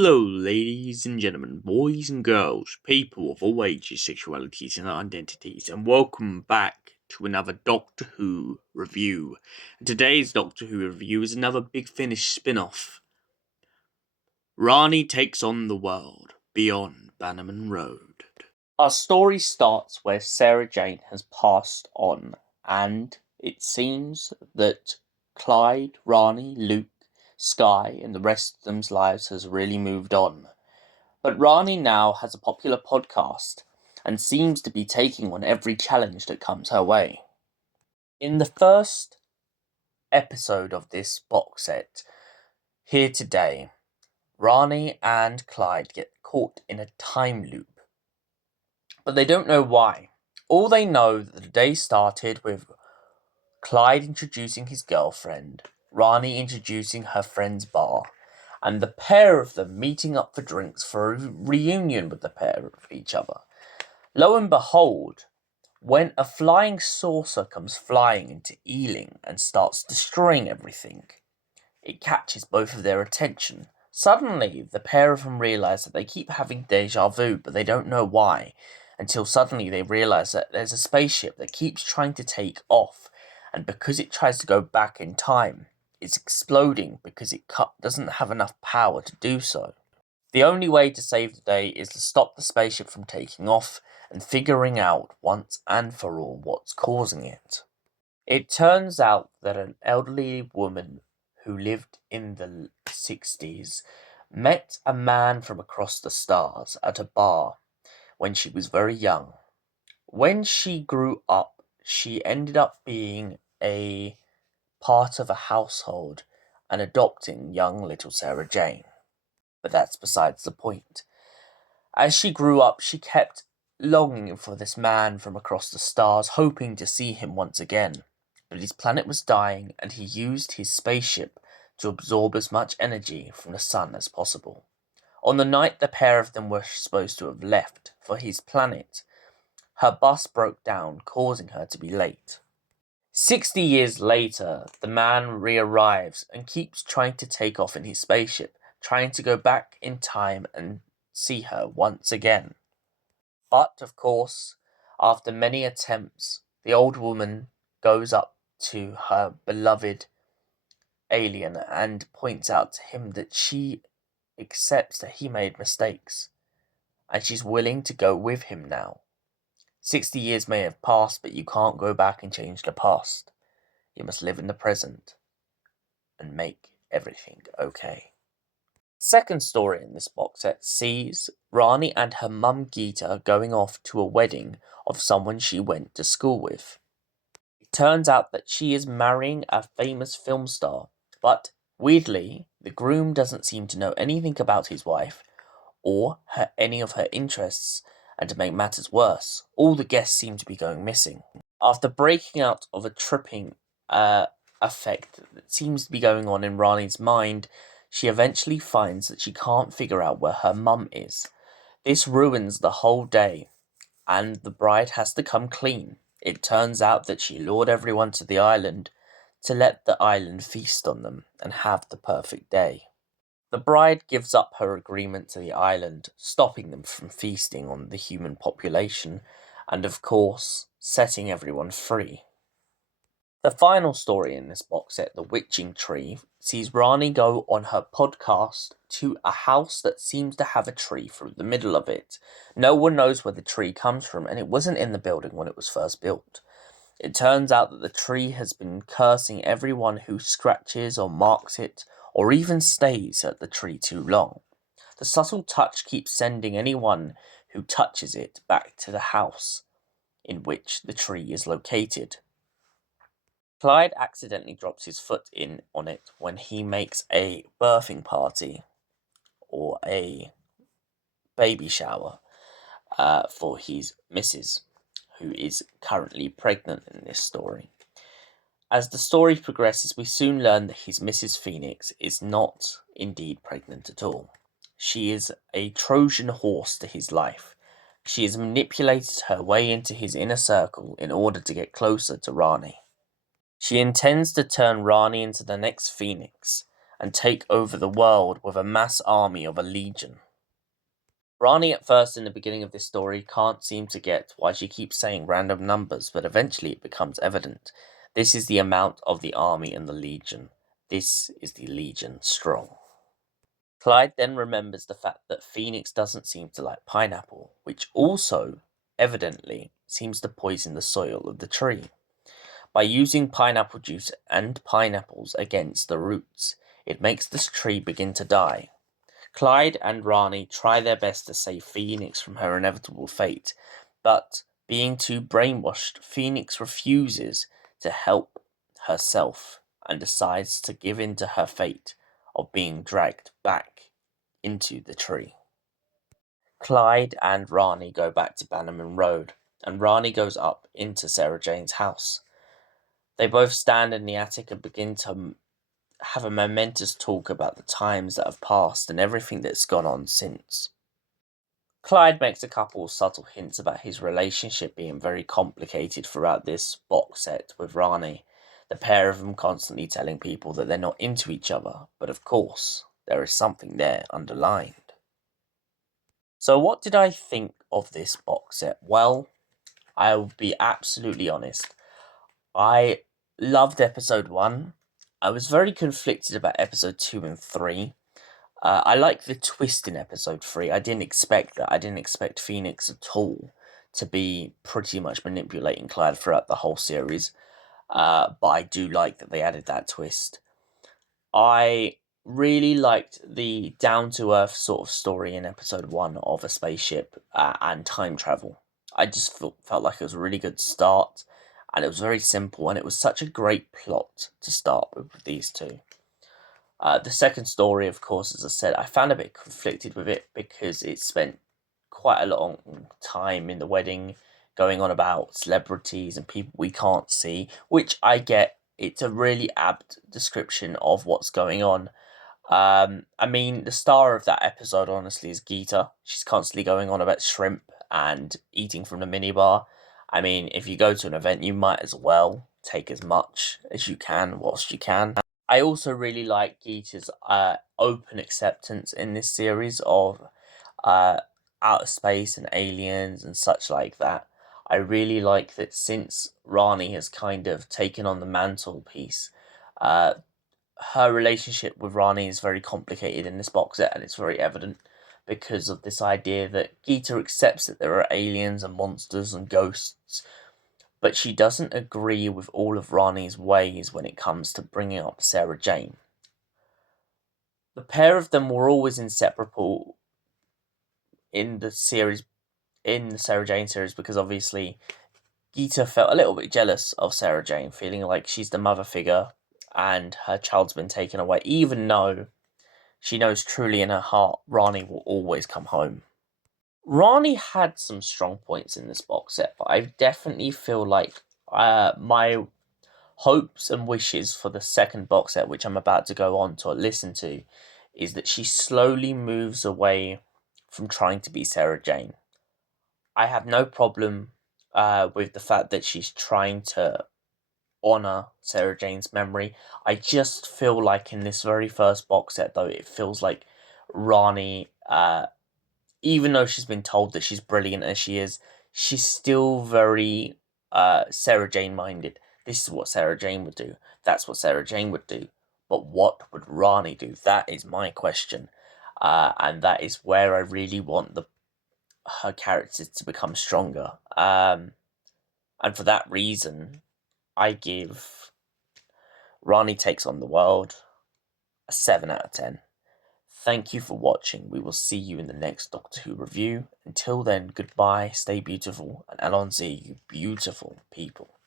Hello, ladies and gentlemen, boys and girls, people of all ages, sexualities, and identities, and welcome back to another Doctor Who review. And today's Doctor Who review is another Big Finish spin-off. Rani Takes on the World, Beyond Bannerman Road. Our story starts where Sarah Jane has passed on, and it seems that Clyde, Rani, Luke, Sky, and the rest of them's lives has really moved on. But Rani now has a popular podcast and seems to be taking on every challenge that comes her way. In the first episode of this box set, here today, Rani and Clyde get caught in a time loop. But they don't know why. All they know that the day started with Clyde introducing his girlfriend, Rani introducing her friend's bar, and the pair of them meeting up for drinks for a reunion with the pair of each other. Lo and behold, when a flying saucer comes flying into Ealing and starts destroying everything, it catches both of their attention. Suddenly, the pair of them realise that they keep having deja vu, but they don't know why, until suddenly they realise that there's a spaceship that keeps trying to take off, and because it tries to go back in time, it's exploding because it doesn't have enough power to do so. The only way to save the day is to stop the spaceship from taking off and figuring out once and for all what's causing it. It turns out that an elderly woman who lived in the 60s met a man from across the stars at a bar when she was very young. When she grew up, she ended up being a part of a household and adopting young little Sarah Jane. But that's besides the point. As she grew up, she kept longing for this man from across the stars, hoping to see him once again. But his planet was dying, and he used his spaceship to absorb as much energy from the sun as possible. On the night the pair of them were supposed to have left for his planet, her bus broke down, causing her to be late. 60 years later, the man re-arrives and keeps trying to take off in his spaceship, trying to go back in time and see her once again. But, of course, after many attempts, the old woman goes up to her beloved alien and points out to him that she accepts that he made mistakes, and she's willing to go with him now. 60 years may have passed, but you can't go back and change the past. You must live in the present and make everything okay. Second story in this box set sees Rani and her mum Geeta going off to a wedding of someone she went to school with. It turns out that she is marrying a famous film star, but weirdly, the groom doesn't seem to know anything about his wife or any of her interests, and to make matters worse, all the guests seem to be going missing. After breaking out of a tripping effect that seems to be going on in Rani's mind, she eventually finds that she can't figure out where her mum is. This ruins the whole day, and the bride has to come clean. It turns out that she lured everyone to the island to let the island feast on them and have the perfect day. The bride gives up her agreement to the island, stopping them from feasting on the human population, and of course, setting everyone free. The final story in this box set, The Witching Tree, sees Rani go on her podcast to a house that seems to have a tree through the middle of it. No one knows where the tree comes from, and it wasn't in the building when it was first built. It turns out that the tree has been cursing everyone who scratches or marks it, or even stays at the tree too long. The subtle touch keeps sending anyone who touches it back to the house in which the tree is located. Clyde accidentally drops his foot in on it when he makes a birthing party or a baby shower for his missus, who is currently pregnant in this story. As the story progresses, we soon learn that his Mrs. Phoenix is not indeed pregnant at all. She is a Trojan horse to his life. She has manipulated her way into his inner circle in order to get closer to Rani. She intends to turn Rani into the next Phoenix, and take over the world with a mass army of a legion. Rani at first in the beginning of this story can't seem to get why she keeps saying random numbers, but eventually it becomes evident. This is the amount of the army and the legion. This is the legion strong. Clyde then remembers the fact that Phoenix doesn't seem to like pineapple, which also, evidently, seems to poison the soil of the tree. By using pineapple juice and pineapples against the roots, it makes this tree begin to die. Clyde and Rani try their best to save Phoenix from her inevitable fate, but being too brainwashed, Phoenix refuses to help herself and decides to give in to her fate of being dragged back into the tree. Clyde and Rani go back to Bannerman Road, and Rani goes up into Sarah Jane's house. They both stand in the attic and begin to have a momentous talk about the times that have passed and everything that's gone on since. Clyde makes a couple of subtle hints about his relationship being very complicated throughout this box set with Rani, the pair of them constantly telling people that they're not into each other, but of course, there is something there underlined. So what did I think of this box set? Well, I'll be absolutely honest. I loved episode 1. I was very conflicted about episode 2 and 3. I like the twist in episode 3. I didn't expect that. I didn't expect Phoenix at all to be pretty much manipulating Clyde throughout the whole series. But I do like that they added that twist. I really liked the down-to-earth sort of story in episode 1 of a spaceship and time travel. I just felt like it was a really good start, and it was very simple, and it was such a great plot to start with these two. The second story, of course, as I said, I found a bit conflicted with it because it spent quite a long time in the wedding going on about celebrities and people we can't see, which I get. It's a really apt description of what's going on. I mean, the star of that episode, honestly, is Geeta. She's constantly going on about shrimp and eating from the minibar. I mean, if you go to an event, you might as well take as much as you can whilst you can. I also really like Geeta's open acceptance in this series of outer space and aliens and such like that. I really like that since Rani has kind of taken on the mantelpiece, her relationship with Rani is very complicated in this box set, and it's very evident because of this idea that Geeta accepts that there are aliens and monsters and ghosts, but she doesn't agree with all of Rani's ways when it comes to bringing up Sarah Jane. The pair of them were always inseparable in the series, in the Sarah Jane series, because obviously Geeta felt a little bit jealous of Sarah Jane, feeling like she's the mother figure and her child's been taken away, even though she knows truly in her heart Rani will always come home. Rani had some strong points in this box set, but I definitely feel like my hopes and wishes for the second box set, which I'm about to go on to listen to, is that she slowly moves away from trying to be Sarah Jane. I have no problem with the fact that she's trying to honor Sarah Jane's memory. I just feel like in this very first box set, though, it feels like Rani, even though she's been told that she's brilliant as she is, she's still very Sarah Jane minded. This is what Sarah Jane would do. That's what Sarah Jane would do. But what would Rani do? That is my question. And that is where I really want her characters to become stronger. And for that reason, I give Rani Takes on the World a 7 out of 10. Thank you for watching. We will see you in the next Doctor Who review. Until then, goodbye, stay beautiful, and Alonzi, you beautiful people.